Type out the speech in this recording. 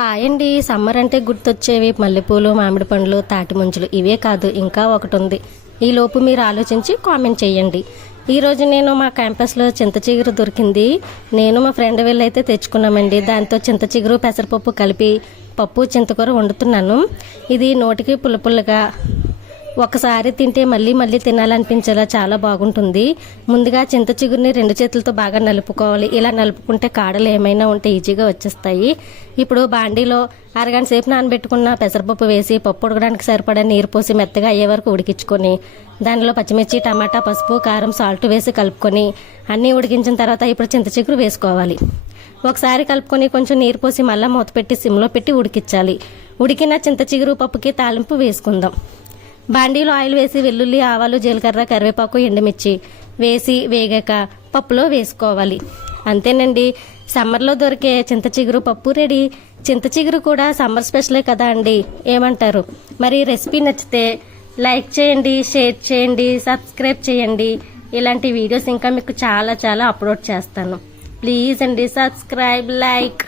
Hi అండి summer అంటే గుర్తొచ్చేవి మల్లెపూలు మామిడి పండ్లు తాటి ముంచులు. ఇవే కాదు ఇంకా ఒకటి ఉంది ఈ లోపు మీరు ఆలోచించి కామెంట్ చేయండి. ఈరోజు నేను మా క్యాంపస్లో చింత చిగురు దొరికింది. నేను మా ఫ్రెండ్ వెళ్ళైతే తెచ్చుకున్నామండి. దాంతో చింత చిగురు పెసరపప్పు కలిపి పప్పు చింతకూర వండుతున్నాను. ఇది నోటికి పుల్ల పుల్లగా ఒకసారి తింటే మళ్ళీ మళ్ళీ తినాలనిపించేలా చాలా బాగుంటుంది. ముందుగా చింత చిగురిని రెండు చేతులతో బాగా నలుపుకోవాలి. ఇలా నలుపుకుంటే కాడలు ఏమైనా ఉంటే ఈజీగా వచ్చేస్తాయి. ఇప్పుడు బాండీలో అరగంట సేపు నానబెట్టుకున్న పెసరపప్పు వేసి పప్పు ఉడకడానికి సరిపడా నీరు పోసి మెత్తగా అయ్యే వరకు ఉడికించుకొని దానిలో పచ్చిమిర్చి టమాటా పసుపు కారం సాల్ట్ వేసి కలుపుకొని అన్నీ ఉడికించిన తర్వాత ఇప్పుడు చింత చిగురు వేసుకోవాలి. ఒకసారి కలుపుకొని కొంచెం నీరు పోసి మళ్ళీ మూత పెట్టి సిమ్లో పెట్టి ఉడికించాలి. ఉడికిన చింత చిగురు పప్పుకి తాలింపు వేసుకుందాం. బాండీలో ఆయిల్ వేసి వెల్లుల్లి ఆవాలు జీలకర్ర కరివేపాకు ఎండుమిర్చి వేసి వేగాక పప్పులో వేసుకోవాలి. అంతేనండి. సమ్మర్లో దొరికే చింత చిగురు పప్పు రెడీ. చింత చిగురు కూడా సమ్మర్ స్పెషలే కదా అండి. ఏమంటారు? మరి రెసిపీ నచ్చితే లైక్ చేయండి షేర్ చేయండి సబ్స్క్రైబ్ చేయండి. ఇలాంటి వీడియోస్ ఇంకా మీకు చాలా చాలా అప్లోడ్ చేస్తాను. ప్లీజ్ అండి సబ్స్క్రైబ్ లైక్.